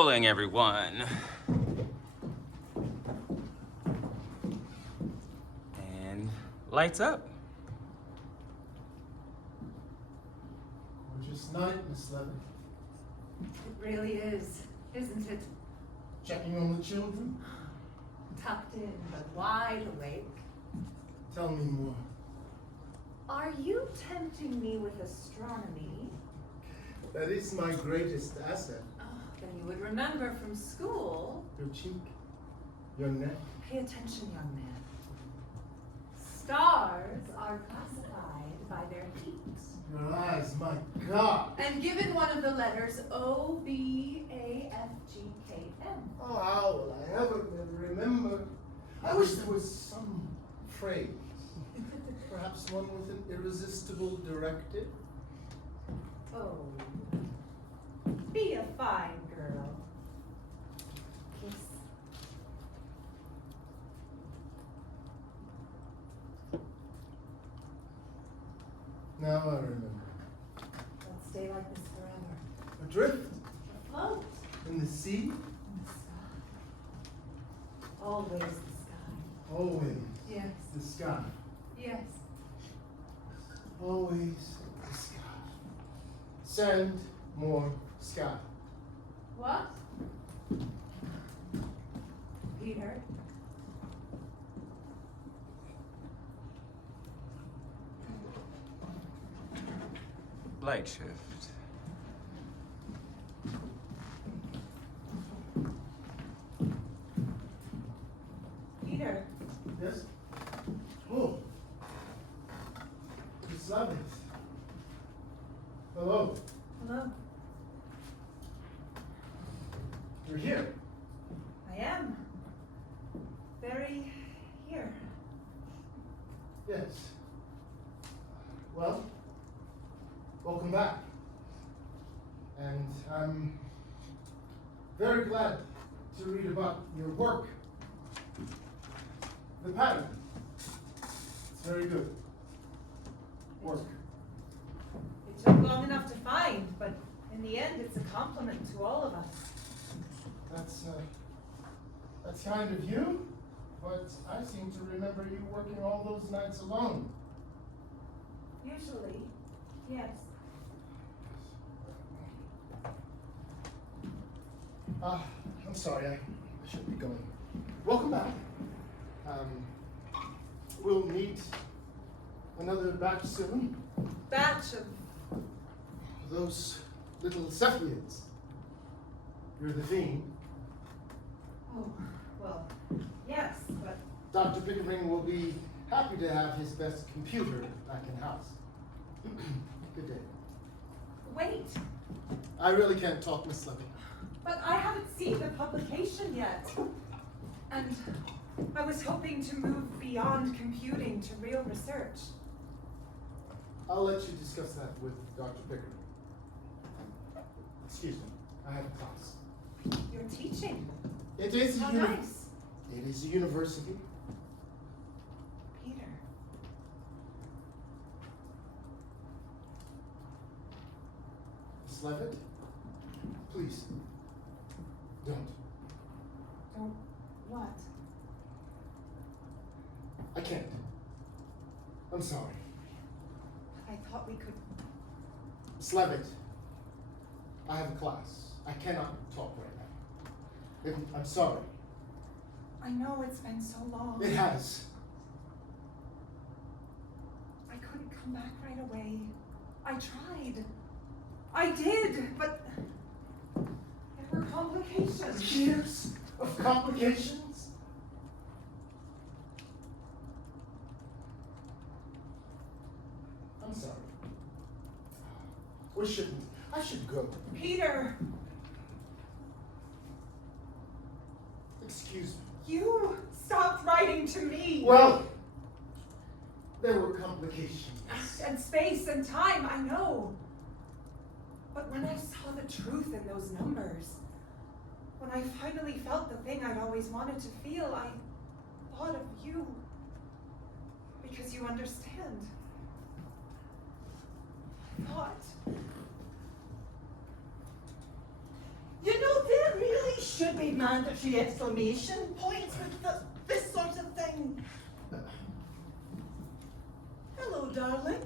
rolling, everyone. And lights up. Gorgeous night, Miss Levin. It really is, isn't it? Checking on the children? Tucked in, but wide awake. Tell me more. Are you tempting me with astronomy? That is my greatest asset. Oh, then you would remember from school. Your cheek, your neck. Pay attention, young man. Stars are classified by their heat. Your eyes, my God. And given one of the letters O, B, A, F, G, K, M. Oh, how will I ever remember? I wish there was some phrase. Perhaps one with an irresistible directive. Oh. Be a fine girl. Kiss. Now I remember. Don't stay like this forever. Adrift Afloat. in the sea, In the sky. Always the sky. always Yes. the sky. Yes. Always the sky. Send more sky. What? Peter? Light shift. Peter? Yes? Oh. Miss Levin. Hello. Hello. You're here. I am. Very here. Yes. Well, welcome back. And I'm very glad to read about your work. The pattern. It's very good. Work. It took long enough to find, but in the end, it's a compliment to all of us. That's kind of you, but I seem to remember you working all those nights alone. Usually, yes. I'm sorry, I should be going. Welcome back. We'll meet another batch soon. Batch of Those little Cephalids. You're the fiend. oh, well, yes, but Dr. Pickering will be happy to have his best computer back in house. Good day. wait. I really can't talk, Miss Levy. But I haven't seen the publication yet. And I was hoping to move beyond computing to real research. I'll let you discuss that with Dr. Pickering. Excuse me, I have a class. You're teaching. It is How nice. It is a university. Peter. Miss Levitt, please, don't. Don't what? I can't. I'm sorry. I thought we could. Miss Levitt, I have a class. I cannot talk right now. I'm sorry. I know it's been so long. It has. I couldn't come back right away. I tried. I did, but there were complications. Years of complications. I'm sorry. We shouldn't. I should go. Peter, Excuse me. you stopped writing to me. Well, there were complications. And space and time, I know. But when I saw the truth in those numbers, when I finally felt the thing I'd always wanted to feel, I thought of you. Because you understand. I thought. You know, there really should be mandatory exclamation points with this sort of thing. Hello, darling.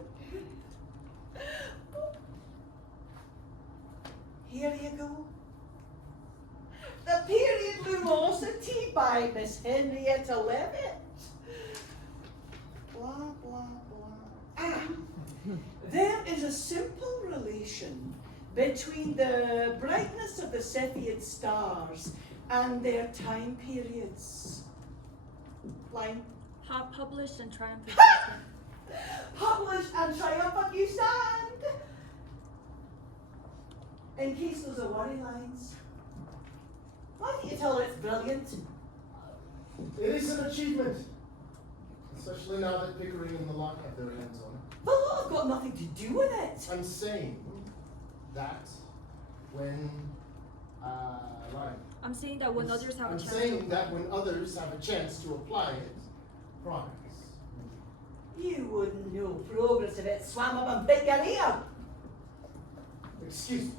Here you go. The Period Lumosity by Miss Henrietta Levitt. Blah, blah, blah. Ah, there is a simple relation between the brightness of the Cepheid stars and their time periods. Line. Hot published and triumphant. Published and triumphant you stand. In case those are worry lines. Why don't you tell her it's brilliant? It is an achievement. Especially now that Pickering and the lot have their hands on it. The law have got nothing to do with it. I'm saying that when, right. I'm saying that when others have a I'm chance saying to that when others have a chance to apply it, progress. You wouldn't know progress if it swam up and bit your ear. Excuse me.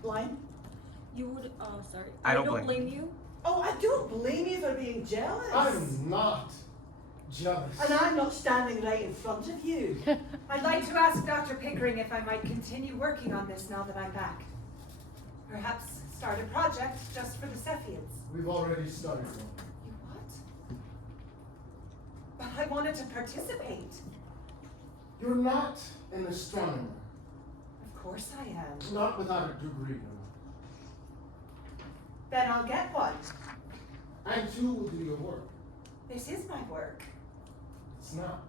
Blind? You would, oh, sorry. I don't blame you. Oh, I don't blame you for being jealous. I'm not jealous. And I'm not standing right in front of you. I'd like to ask Dr. Pickering if I might continue working on this now that I'm back. Perhaps start a project just for the Cepheids. We've already started one. You what? But I wanted to participate. You're not an astronomer. Of course I am. Not without a degree. Then I'll get one. And you will do your work. This is my work. It's not.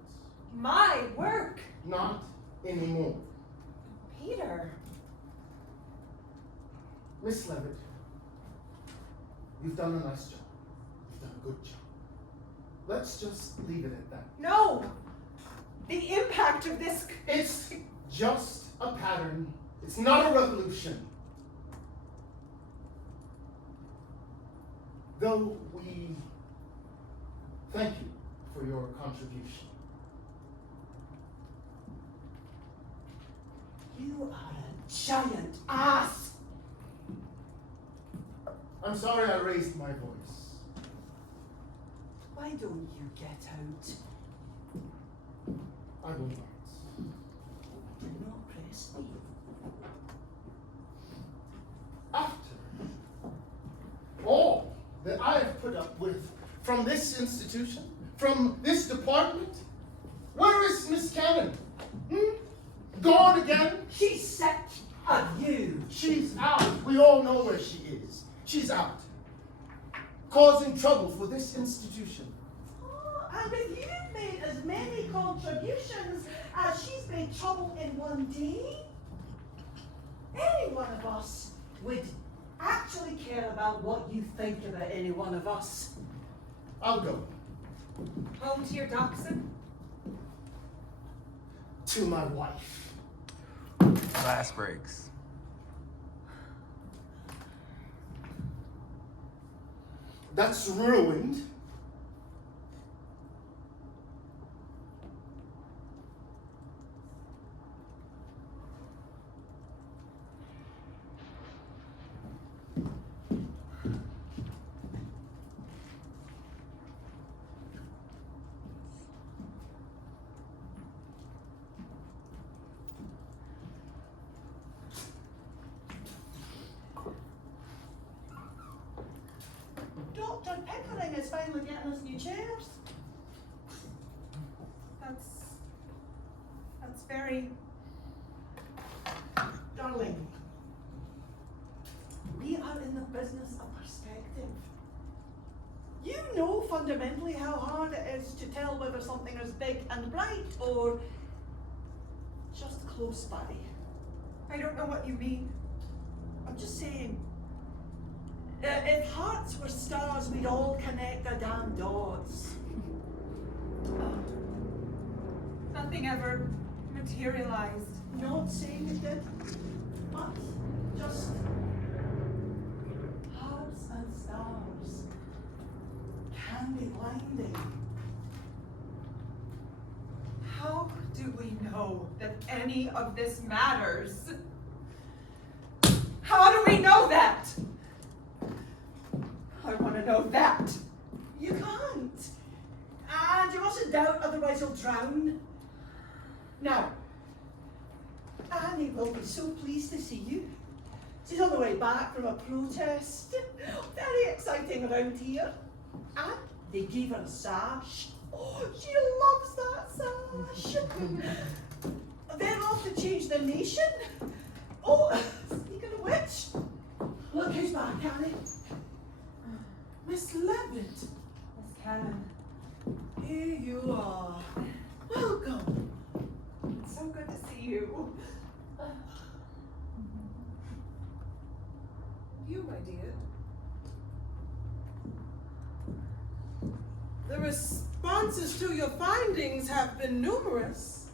My work! Not anymore. Peter. Miss Levitt, you've done a nice job. You've done a good job. Let's just leave it at that. No! The impact of this. It's just a pattern. It's not a revolution. Though we thank you for your contribution. You are a giant ass. I'm sorry I raised my voice. Why don't you get out? I will not. Do not press me. After all that I have put up with from this institution, from this department, where is Miss Cannon? Gone again? She's sick of you. She's out. We all know where she is. She's out. Causing trouble for this institution. Oh, and if you've made as many contributions as she's made trouble in one day, any one of us would actually care about what you think about any one of us. I'll go. Home to your dachshund? To my wife. Glass breaks. That's ruined. Dr. Pickering is finally getting us new chairs. That's very. Darling, we are in the business of perspective. You know fundamentally how hard it is to tell whether something is big and bright or just close by. I don't know what you mean. I'm just saying, if hearts were stars, we'd all connect the damn dots. Nothing ever materialized. Not saying it did, but just hearts and stars can be blinding. How do we know that any of this matters? How do we know that? town. Now, Annie will be so pleased to see you. She's on the way back from a protest. Very exciting around here. And they gave her a sash. Oh, she loves that sash. They're off to change their nation. Oh, speaking of which, look who's back, Annie. Miss Levitt. Miss Cannon, Here you are. Welcome. it's so good to see you. You, my dear. The responses to your findings have been numerous.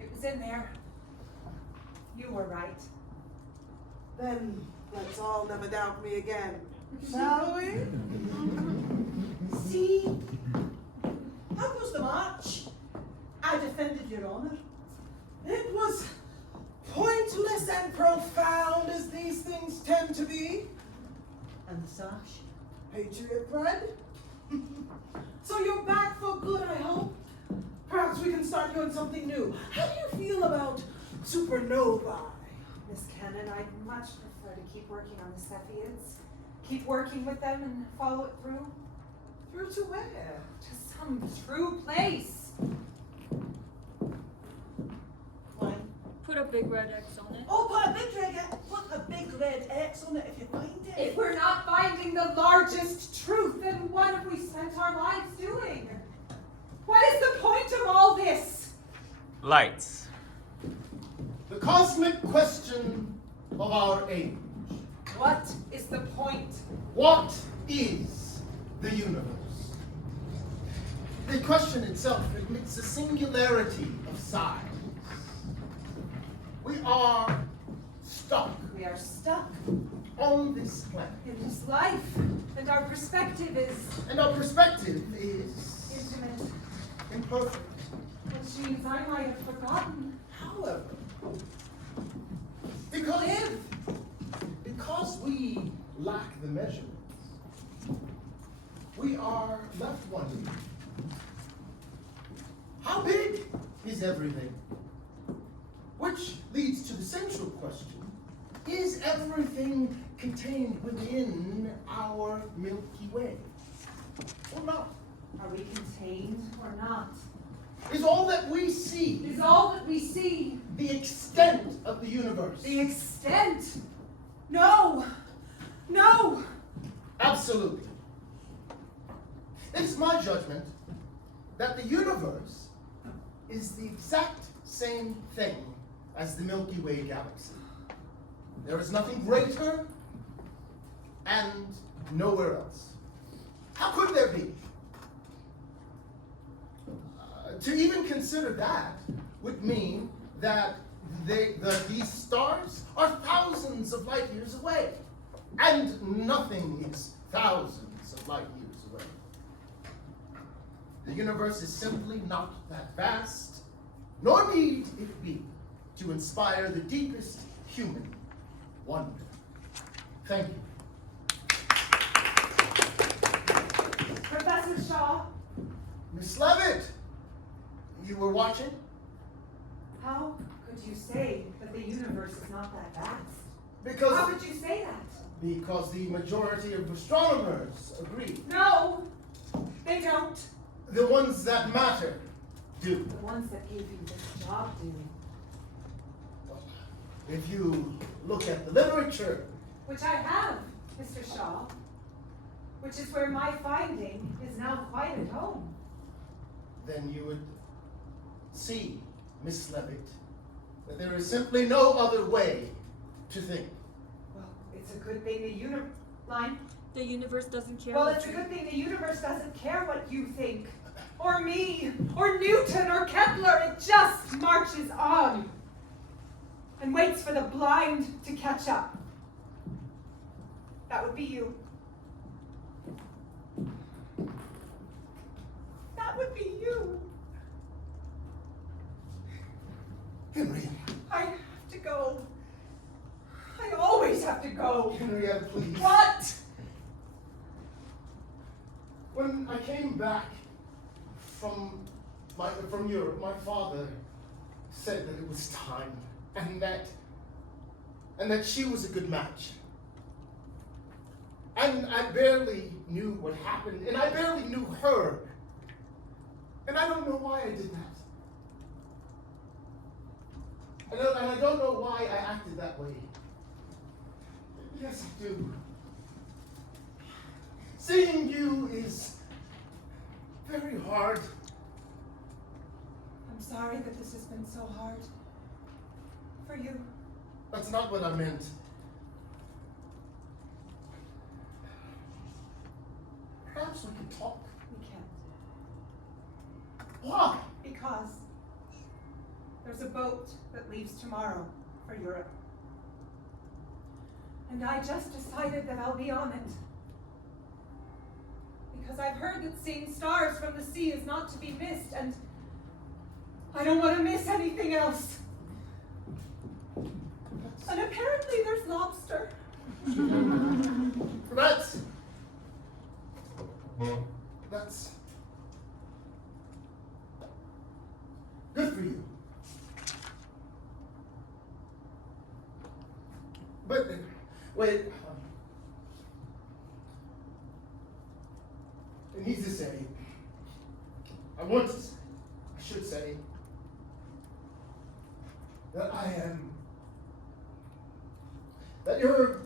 It was in there. You were right. Then let's all never doubt me again. Shall we? See? How goes the march? I defended your honor. It was pointless and profound as these things tend to be. And the sash? Patriot pride. So you're back for good, I hope. Perhaps we can start doing something new. How do you feel about supernovae? Miss Cannon, I'd much prefer to keep working on the Cephiids. Keep working with them and follow it through Through to where? to some true place. Why? Put a big red X on it. Oh, put a big red X on it if you find it. If we're not finding the largest truth, then what have we spent our lives doing? What is the point of all this? Lights. The cosmic question of our age. What is the point? What is the universe? The question itself admits a singularity of size. We are stuck We are stuck on this planet. in this life, and our perspective is And our perspective is intimate, imperfect. which means I might have forgotten. However, because we lack the measurements, we are left wondering, how big is everything? Which leads to the central question, is everything contained within our Milky Way? Or not? Are we contained or not? Is all that we see Is all that we see the extent of the universe? the extent? No! No! Absolutely. It is my judgment that the universe is the exact same thing as the Milky Way galaxy. There is nothing greater and nowhere else. How could there be? To even consider that would mean that these stars are thousands of light years away, and nothing is thousands of light years away. The universe is simply not that vast, nor need it be, to inspire the deepest human wonder. Thank you. Professor Shaw, Miss Levitt, you were watching? how could you say that the universe is not that vast? How Because could you say that? the majority of astronomers agree. No, they don't. The ones that matter do. The ones that gave you this job do. If you look at the literature, Which I have, Mr. Shaw. Which is where my finding is now quite at home. then you would see, Miss Levitt, that there is simply no other way to think. Well, it's a good thing The universe doesn't care. Well, what it's a you- good thing the universe doesn't care what you think. Or me, or Newton, or Kepler. It just marches on. And waits for the blind to catch up. That would be you. That would be you. Henrietta, I have to go. I always have to go. Henrietta, please. What? When I came back from from Europe, my father said that it was time, and that she was a good match. And I barely knew what happened, and I barely knew her. And I don't know why I did that. And I don't know why I acted that way. Yes, I do. Seeing you is very hard. I'm sorry that this has been so hard. For you. That's not what I meant. Perhaps we could talk. We can't. Why? Because there's a boat that leaves tomorrow for Europe. And I just decided that I'll be on it. Because I've heard that seeing stars from the sea is not to be missed, and I don't want to miss anything else. And apparently there's lobster. That's good for you. But wait, it needs to say, I should say, that that your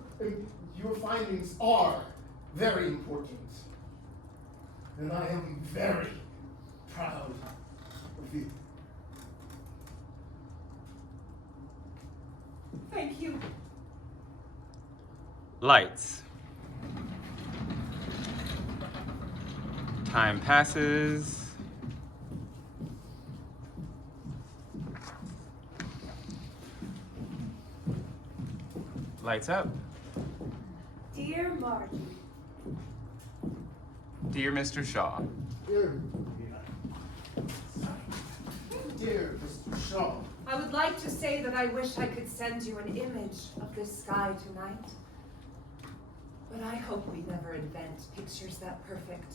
findings are very important. And I am very proud of you. Thank you. Lights. Time passes. Lights up. Dear Margie. Dear Mr. Shaw. Dear Mr. Shaw. I would like to say that I wish I could send you an image of this sky tonight. But I hope we never invent pictures that perfect.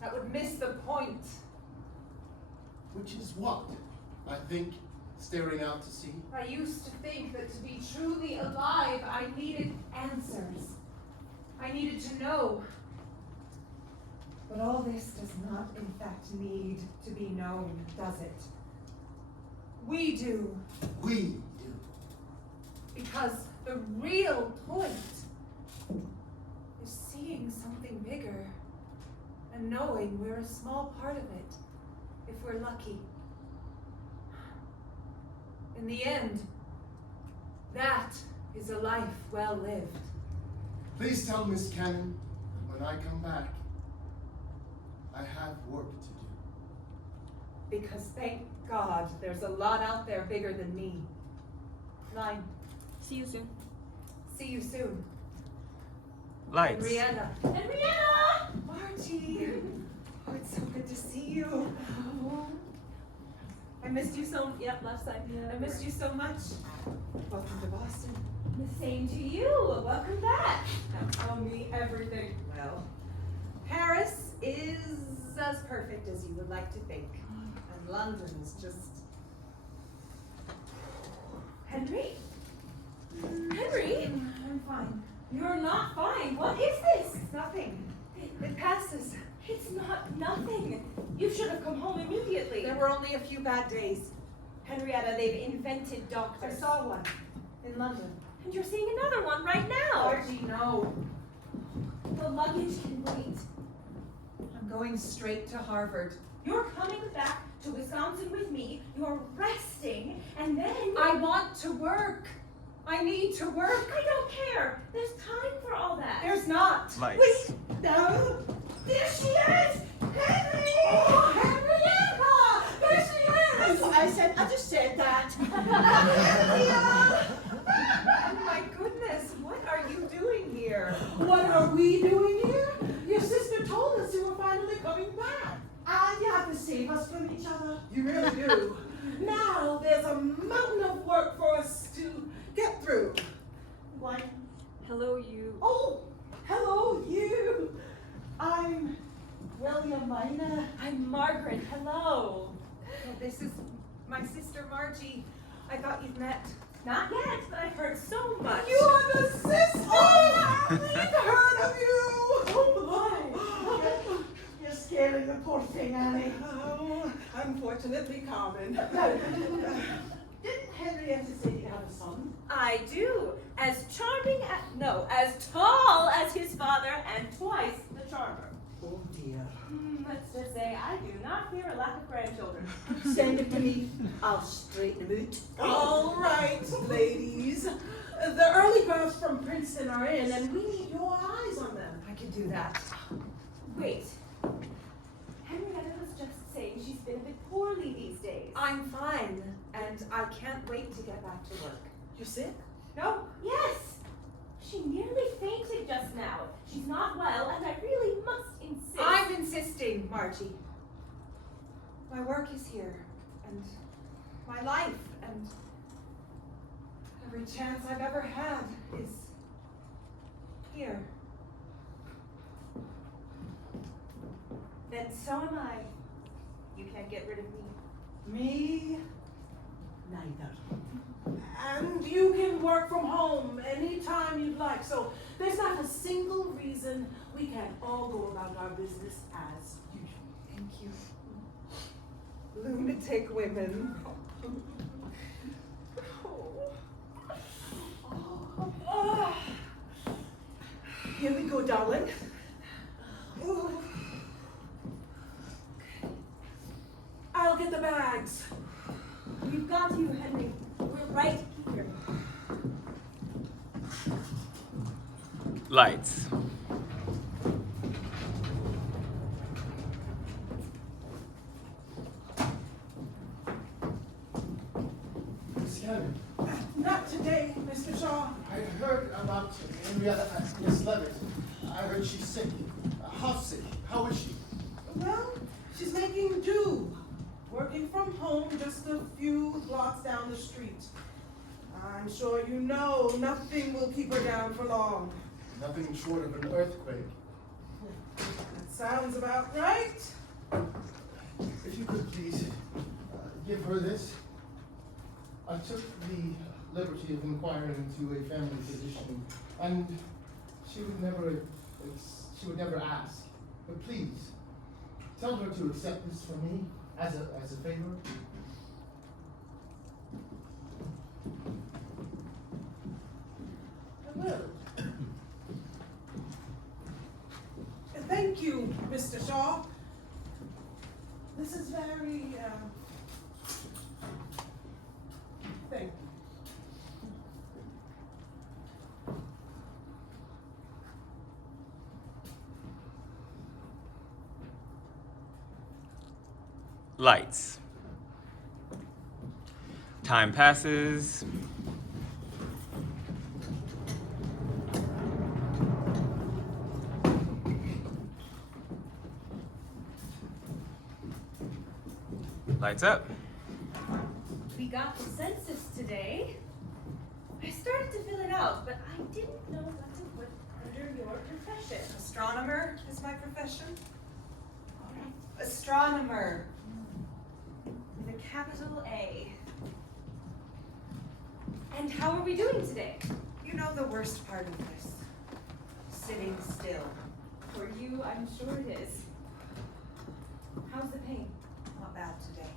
That would miss the point. Which is what? I think staring out to sea. I used to think that to be truly alive, I needed answers. I needed to know. But all this does not, in fact, need to be known, does it? We do. We do. Because the real point is seeing something bigger and knowing we're a small part of it, if we're lucky. In the end, that is a life well lived. Please tell Miss Cannon that when I come back, I have work to do. Because thank God there's a lot out there bigger than me. 9. See you soon. See you soon. Lights. Henrietta. Henrietta! Margie. Oh, it's so good to see you. I missed you so. Yep, left side. I missed you so much. Welcome to Boston. The same to you. Welcome back. Now tell me everything. Well, Paris is as perfect as you would like to think. And London is just... Henry? Henry? I'm fine. You're not fine. What is this? It's nothing. It passes. It's not nothing. You should have come home immediately. There were only a few bad days. Henrietta, they've invented I doctors. saw one in London. And you're seeing another one right now. Margie, no. The luggage can wait. I'm going straight to Harvard. You're coming back to Wisconsin with me. You're resting, and then I want to work. I need to work. I don't care. There's time for all that. There's not. Lights. Wait! No! There she is! Henry! Oh, Henrietta! There she is! I just said that. Oh my goodness, what are you doing here? What are we doing here? Your sister told us you were finally coming back. You have to save us from each other. You really do. Now there's a mountain of work for us to get through. One. Hello, you. Oh, hello, you. I'm Williamina. I'm Margaret. Hello. Well, this is my sister Margie. I thought you'd met. Not yet, but I've heard so much. You are the sister! We've heard of you! Oh, you're scaring the poor thing, Annie. Oh, unfortunately common. Didn't Henrietta say you have a son? I do. As charming as tall as his father and twice the charmer. Oh dear. Let's just say I do not fear a lack of grandchildren. Send him to me. I'll straighten him out. All right, ladies. The early girls from Princeton are in, and we need your eyes on them. I can do that. Wait. Henrietta was just saying she's been a bit poorly these days. I'm fine, and I can't wait to get back to work. You sick? No, Yes. She nearly fainted just now. She's not well, and I really must insist. I'm insisting, Margie. My work is here, and my life, and every chance I've ever had is here. Then so am I. You can't get rid of me. Me? Neither. And you can work from home anytime you'd like, so there's not a single reason we can't all go about our business as usual. Thank you. Lunatic women. Oh. Here we go, darling. Ooh. I'll get the bags. We've got you, Henry. We're right here. Lights. Scanner, Not today, Mr. Shaw. I heard about Henrietta at Miss Levitt. I heard she's sick. How sick? How is she? Well, she's making do. Working from home just a few blocks down the street. I'm sure you know nothing will keep her down for long. Nothing short of an earthquake. That sounds about right. If you could please give her this. I took the liberty of inquiring into a family physician, and she would never ask. But please, tell her to accept this from me as a favor. I will. Thank you, Mr. Shaw. This is very, thank you. Lights. Time passes. Lights up. We got the census today. I started to fill it out, but I didn't know what to put under your profession. Astronomer is my profession. Astronomer. With a capital A. And how are we doing today? You know the worst part of this. Sitting still. For you, I'm sure it is. How's the pain? Not bad today.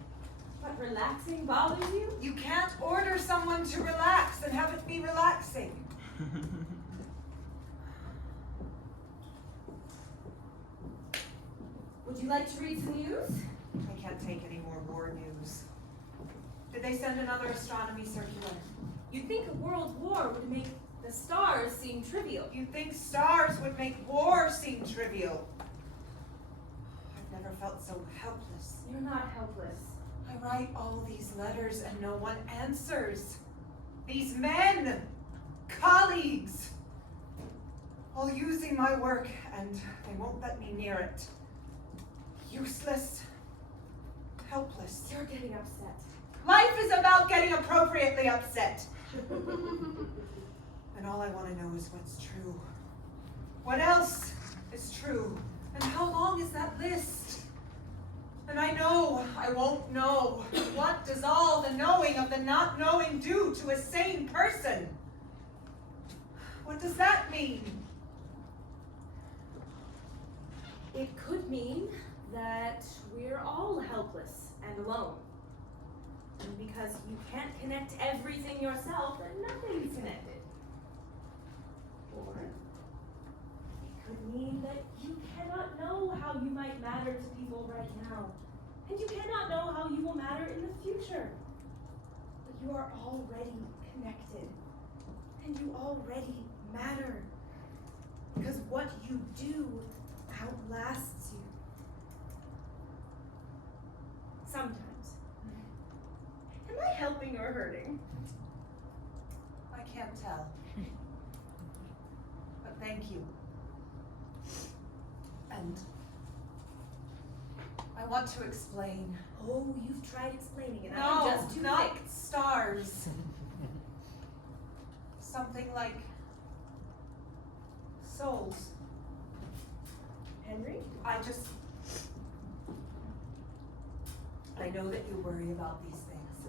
What, relaxing bothers you? You can't order someone to relax and have it be relaxing. Would you like to read some news? I can't take any more war news. Did they send another astronomy circular? You'd think a world war would make the stars seem trivial. You think stars would make war seem trivial? I've never felt so helpless. You're not helpless. I write all these letters and no one answers. These men, colleagues, all using my work and they won't let me near it. Useless, helpless. You're getting upset. Life is about getting appropriately upset. And all I want to know is what's true. What else is true? And how long long is that list? And I know I won't know. What does all the knowing of the not knowing do to a sane person? What does that mean? It could mean that we're all helpless and alone. And because you can't connect everything yourself, then nothing's connected. Or it could mean that you cannot know how you might matter to people right now. And you cannot know how you will matter in the future. But you are already connected. And you already matter. Because what you do outlasts you. Sometimes. Am I helping or hurting? I can't tell. But thank you. And I want to explain. Oh, you've tried explaining it. No, I'm just too not thick. stars. Something like souls. Henry? I know that you worry about these things.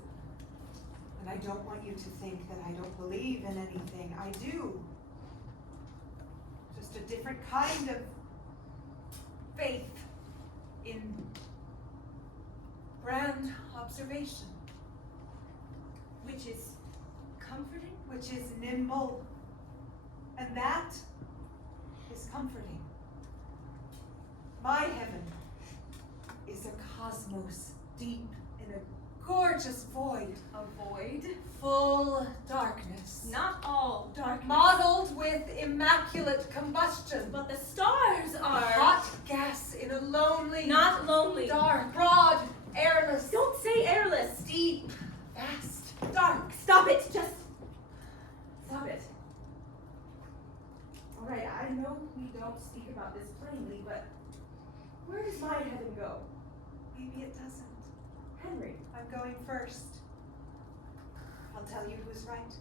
And I don't want you to think that I don't believe in anything. I do. Just a different kind of faith in grand observation. Which is comforting? Which is nimble. And that is comforting. My heaven is a cosmos deep in a gorgeous void. A void? Full darkness. Not all darkness. Modeled with immaculate combustion. But the stars are Hot gas in a lonely, not lonely. dark, broad, airless, Don't say airless. deep, vast, dark. Stop it. Just stop it. All right. I know we don't speak about this plainly, but where does my heaven go? Maybe it doesn't. Henry. I'm going first. I'll tell you who's right.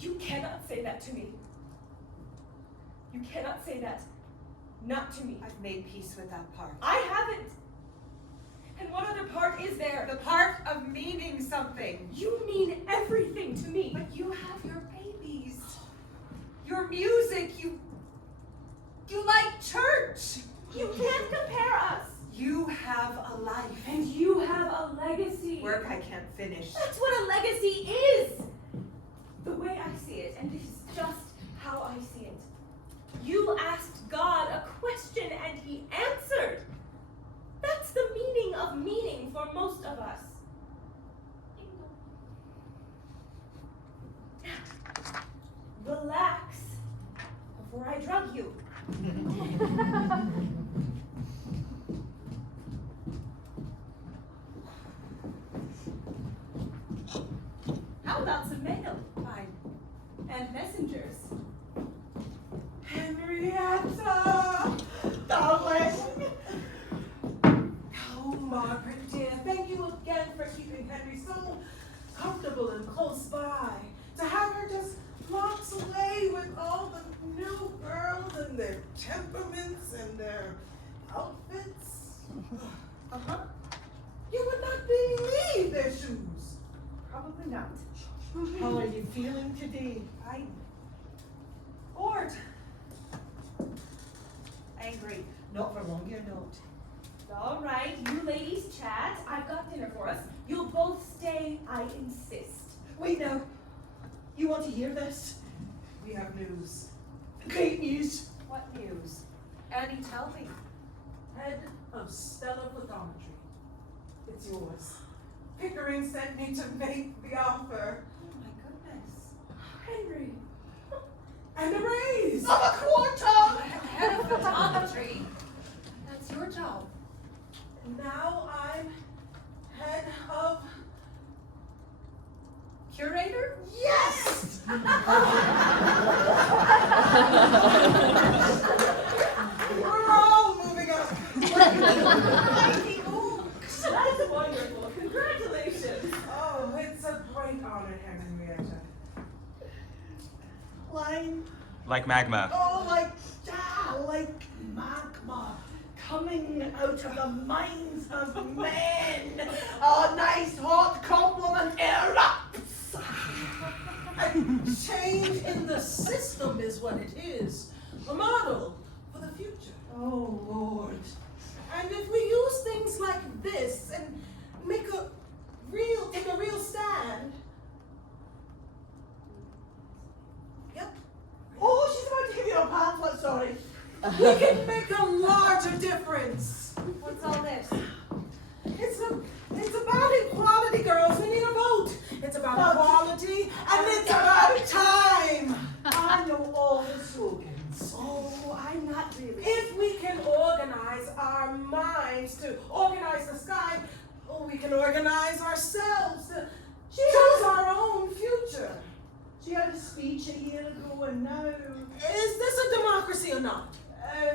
You cannot say that to me. You cannot say that. Not to me. I've made peace with that part. I haven't. And what other part is there? The part of meaning something. You mean everything to me. But you have your babies. Your music, you like church. You can't compare us. You have a life. And you have a legacy. Work I can't finish. That's what a legacy is. The way I see it, and this is just how I see it. You asked God a question and he answered. That's the meaning of meaning for most of us. Relax before I drug you. How about some mail? Fine. And messengers. Henrietta, darling. Oh, Margaret dear, thank you again for keeping Henry so comfortable and close by. To have her just locked away with all the new girls and their temperaments and their outfits. Uh-huh. You would not believe their shoes. Probably not. How are you feeling today? I'm bored. Angry. Not for long, you're not. All right, you ladies chat. I've got dinner for us. You'll both stay, I insist. Wait now. You want to hear this? We have news. Great news. What news? Annie, tell me. Head of stellar phlebometry. It's yours. Pickering sent me to make the offer. Oh my goodness. Henry. And a raise! Of a quarter! Head of photometry. That's your job. Now I'm head of... Curator? Yes! We're all moving up. Mighty, ooh, Like magma. Oh, like magma coming out of the minds of men. A nice hot compliment erupts. A change in the system is what it is. A model for the future. Oh, Lord. And if we use things like this and take a real stand. Yep. Oh, she's about to give you a pamphlet, sorry. We can make a larger difference. What's all this? It's about equality, girls. We need a vote. It's about equality and it's about time. I know all the slogans. Oh, I'm not really. If we can organize our minds to organize the sky, we can organize ourselves to choose our own future. She had a speech a year ago and now Is this a democracy or not?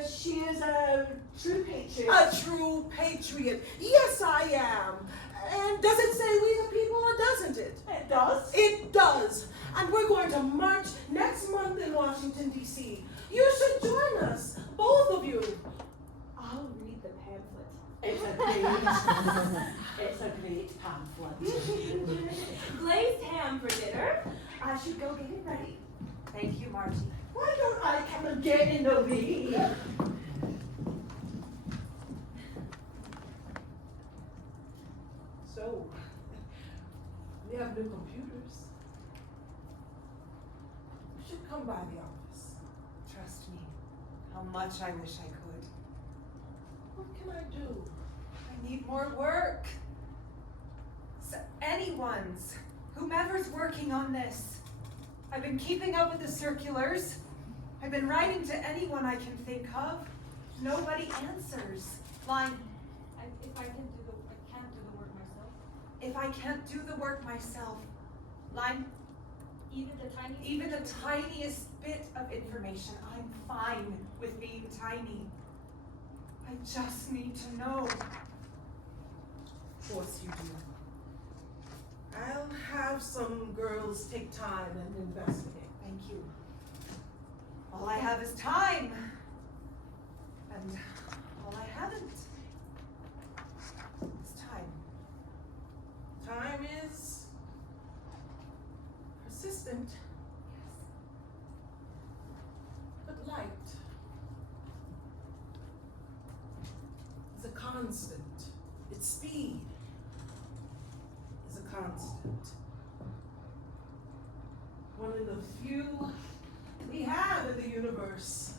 she is a true patriot. A true patriot. Yes, I am. And does it say we the people or doesn't it? It does. It does. And we're going to march next month in Washington, D.C. You should join us, both of you. I'll read the pamphlet. It's a great pamphlet. Glazed ham for dinner. I should go get it ready. Thank you, Margie. Why don't I come and get in the way? So, we have new computers. You should come by the office. Trust me, how much I wish I could. What can I do? I need more work. Anyone's, whomever's working on this. I've been keeping up with the circulars. I've been writing to anyone I can think of. Nobody answers. Line, If I can't do the work myself. if I can't do the work myself. Line, Even the tiniest. even the tiniest bit of information, I'm fine with being tiny. I just need to know. Of course you do. I'll have some girls take time and investigate. Thank you. All I have is time. And all I haven't is time. Time is persistent, but light is a constant. Its speed is a constant. One of the few we have in the universe.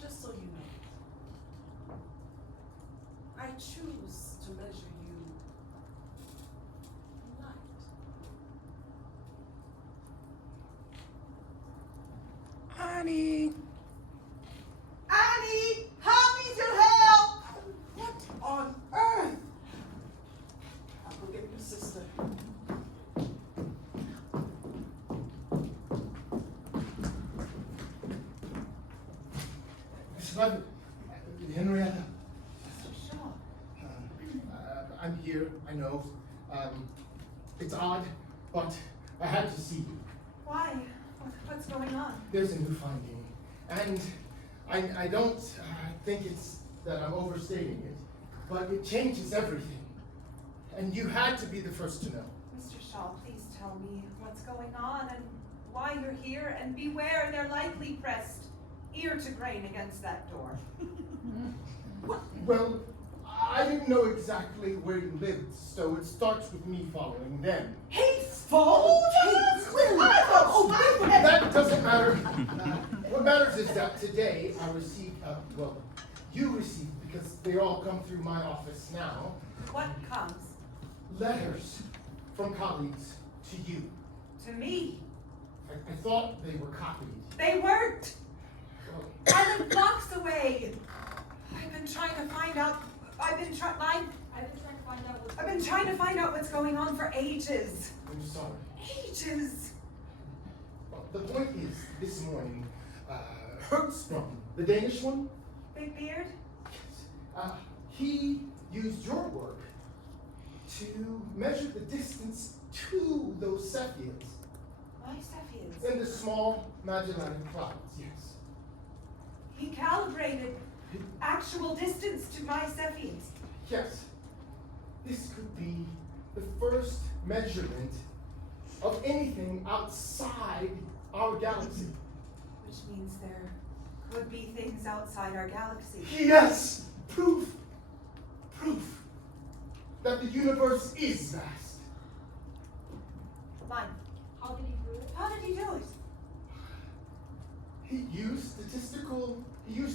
Just so you know, I choose to measure you in light. Annie. Annie, help me to help! What on earth? I'll go get your sister. Miss Levin, Henrietta, Mr. Shaw. I'm here, I know. It's odd, but I had to see you. Why? What's going on? There's a new finding, and I don't think it's that I'm overstating it, but it changes everything. And you had to be the first to know. Mr. Shaw, please tell me what's going on and why you're here, and beware they're likely pressed ear to grain against that door. Well, I didn't know exactly where you lived, so it starts with me following them. Hateful! That doesn't matter. What matters is that today I received, well, you received, because they all come through my office now, What comes? letters from colleagues to you. To me. I thought they were copied. They weren't! Well, I live blocks away. I've been trying to find out. I've been trying to find out what's going on for ages. I'm sorry. Ages. Well, the point is, this morning, Hertzsprung, the Danish one, Big Beard? he used your work to measure the distance to those Cepheids My Cepheids. in the small Magellanic Clouds, yes. He calibrated actual distance to my Cepheids. Yes. This could be the first measurement of anything outside our galaxy. Which means there could be things outside our galaxy. Yes! Proof that the universe is vast. Mine. How did he do it? How did he do it? He used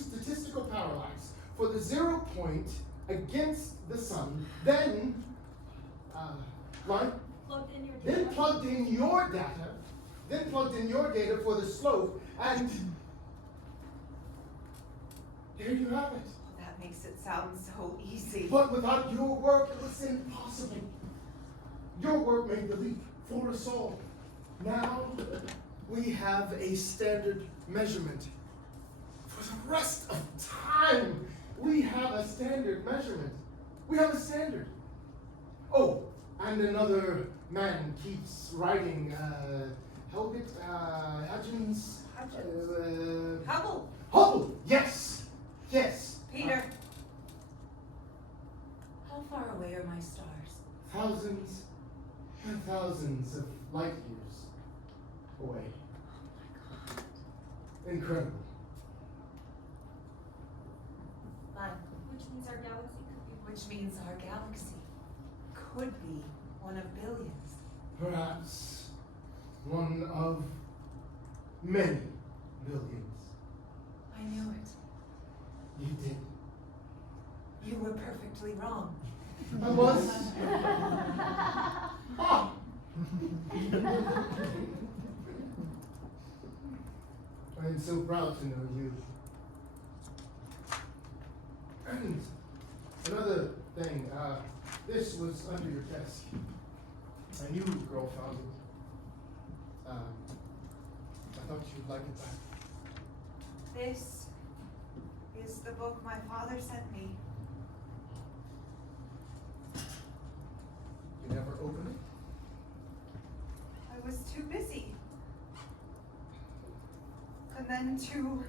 statistical parallax for the 0 point against the sun, then Plugged in your then data? plugged in your data for the slope, and there you have it. That makes it sound so easy. But without your work, it was impossible. Your work made the leap for us all. Now we have a standard measurement. For the rest of time, we have a standard measurement. We have a standard. Oh, and another man keeps writing, Helget, Hudgens, Hubble. Hubble, yes, Peter. How far away are my stars? Thousands and thousands of light years away. Incredible. Mine. Which means our galaxy could be Which means our galaxy could be one of billions. Perhaps one of many billions. I knew it. You did. You were perfectly wrong. I was. Ah. I'm so proud to know you. And another thing, this was under your desk. A new girl found it. I thought you'd like it back. This is the book my father sent me. You never opened it? I was too busy. And then too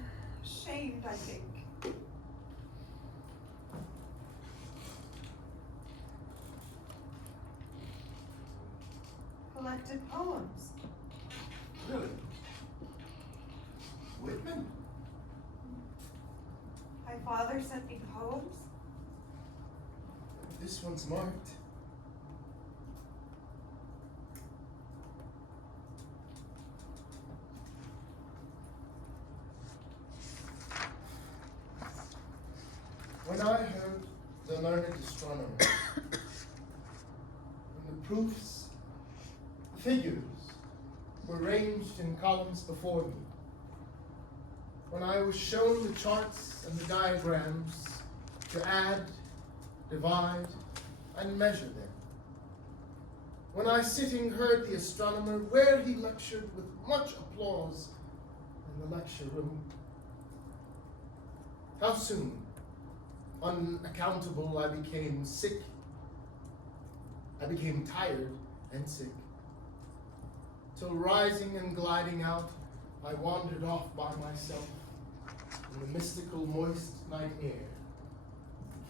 ashamed, I think. Collected poems. Really? Whitman? My father sent me poems. This one's marked. When I heard the learned astronomer, and the proofs, figures, were ranged in columns before me, when I was shown the charts and the diagrams to add, divide, and measure them, when I sitting heard the astronomer where he lectured with much applause in the lecture room, how soon, unaccountable, I became sick. I became tired and sick. Till rising and gliding out, I wandered off by myself in the mystical moist night air.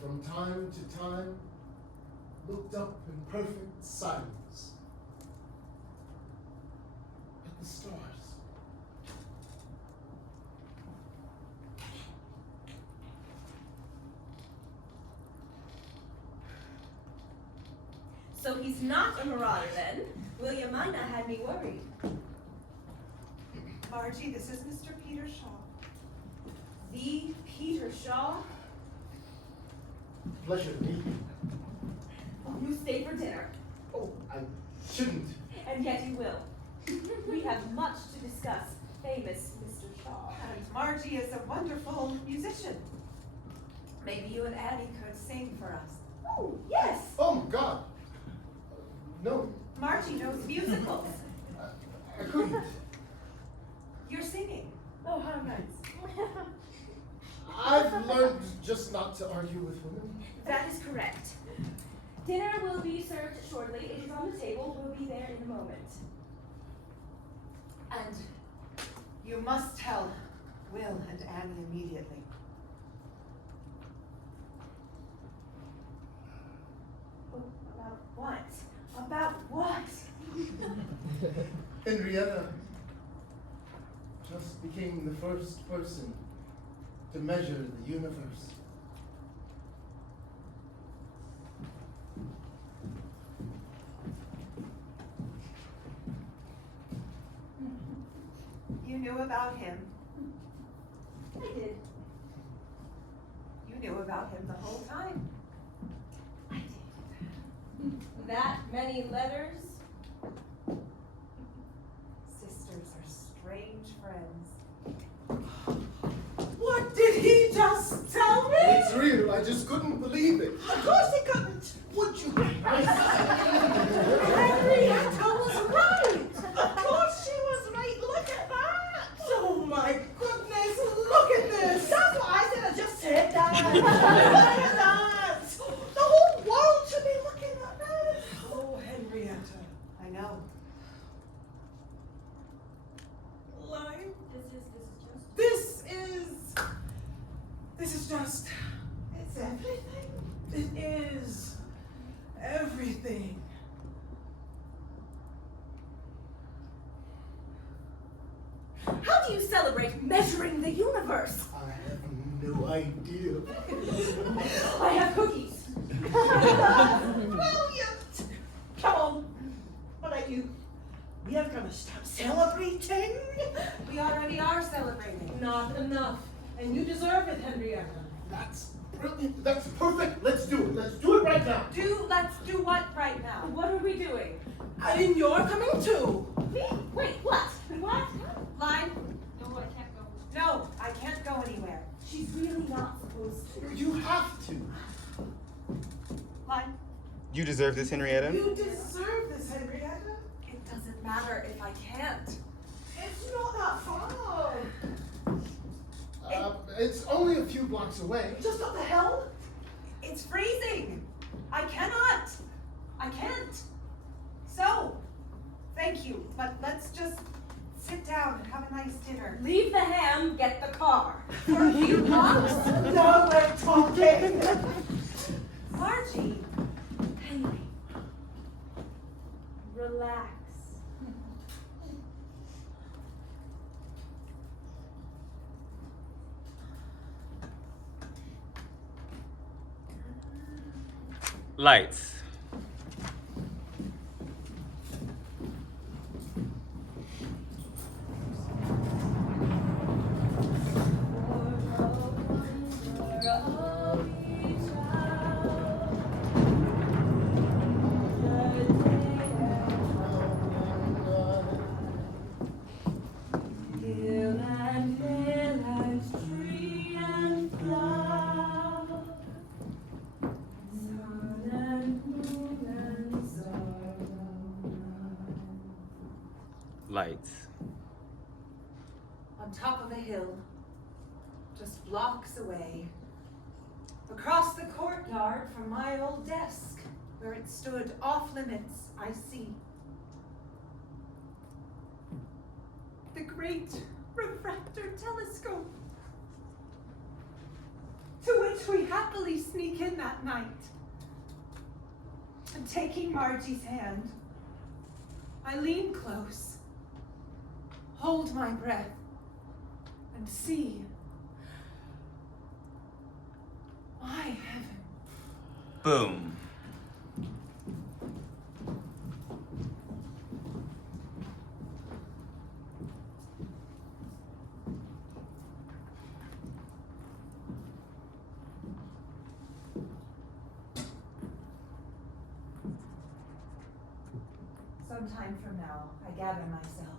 From time to time, looked up in perfect silence at the stars. So he's not a marauder then. William Mina had me worried. Margie, this is Mr. Peter Shaw. The Peter Shaw? Pleasure to meet you. Oh, you stay for dinner. Oh, I shouldn't. And yet you will. We have much to discuss. Famous Mr. Shaw. And Margie is a wonderful musician. Maybe you and Addie could sing for us. Oh, yes. Oh my God. No, Margie knows musicals. I couldn't. You're singing. Oh, how nice. I've learned just not to argue with women. That is correct. Dinner will be served shortly. It is on the table. We'll be there in a moment. And you must tell Will and Annie immediately. Oh, about what? About what? Henrietta just became the first person to measure the universe. You knew about him. I did. You knew about him the whole time. I did. That many letters? Sisters are strange friends. What did he just tell me? It's real, I just couldn't believe it. Of course he couldn't. Would you? Henrietta was right. Of course she was right. Look at that. Oh my goodness, look at this! That's what I said. I just said that. Look at that. The whole world should be looking at this. Oh, Henrietta. I know. Life. This This is just. It's everything. It is everything. How do you celebrate measuring the universe? I have no idea. I have cookies. Brilliant. Come on. What about you? We are gonna start celebrating. We already are celebrating. Not enough. And you deserve it, Henrietta. That's brilliant. That's perfect. Let's do it. Let's do it right now. Let's do what right now? What are we doing? And you're coming too. Me? Wait, what? What? Line? No, I can't go. No, I can't go anywhere. She's really not supposed to. You have to. Line? You deserve this, Henrietta. You deserve this, Henrietta. It doesn't matter if I can't. It's not that far. It's only a few blocks away. Just up the hill. It's freezing. I cannot. I can't. So, thank you, but let's just sit down and have a nice dinner. Leave the ham, get the car. For a few blocks. Now we're talking. Margie. Henry. Relax. Lights. Lights. On top of a hill, just blocks away, across the courtyard from my old desk, where it stood off limits, I see the great refractor telescope, to which we happily sneak in that night. And taking Margie's hand, I lean close, hold my breath, and see. My heaven. Boom. Sometime from now, I gather myself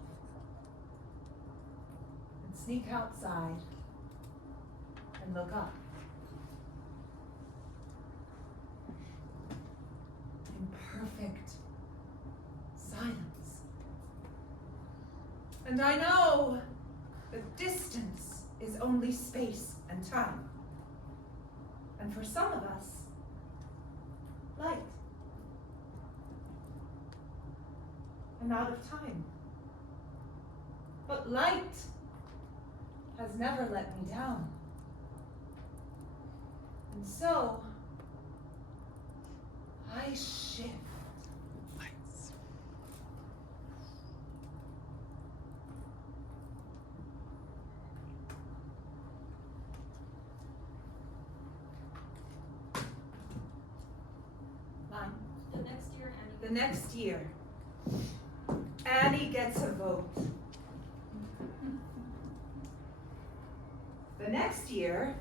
and sneak outside and look up. In perfect silence. And I know that distance is only space and time. And for some of us, light and out of time. But light has never let me down. And so, I shift. Lights. Mine. The next year, Annie. The next year, Annie gets a vote. The next year,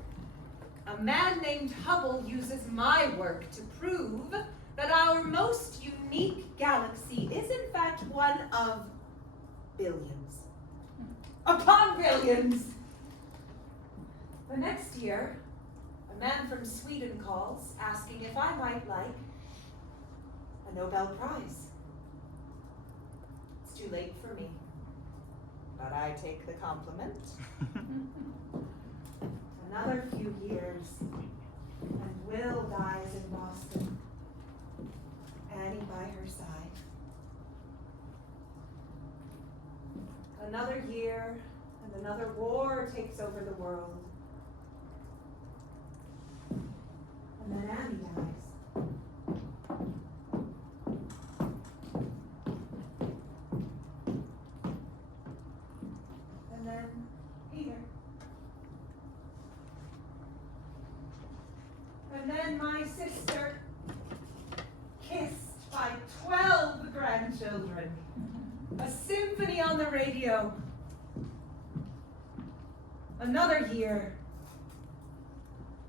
a man named Hubble uses my work to prove that our most unique galaxy is in fact one of billions. Upon billions! The next year, a man from Sweden calls asking if I might like a Nobel Prize. It's too late for me, but I take the compliment. Another few years, and Will dies in Boston. Annie by her side. Another year, and another war takes over the world. And then Annie dies. And then Peter. And then my sister, kissed by 12 grandchildren. A symphony on the radio. Another year.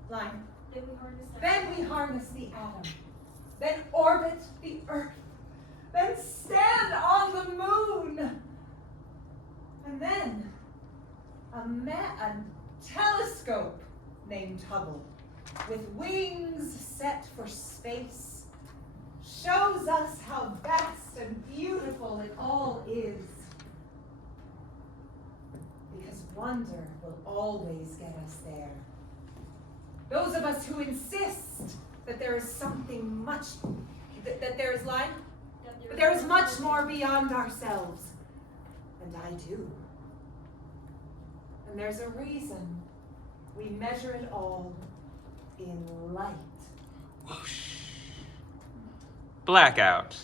Line. Then we harness that. Then we harness the atom. Then orbit the Earth. Then stand on the moon. And then a telescope named Hubble, with wings set for space, shows us how vast and beautiful it all is. Because wonder will always get us there. Those of us who insist that there is something much, that there is life, but there is much more beyond ourselves. And I do. And there's a reason we measure it all in light. Blackout.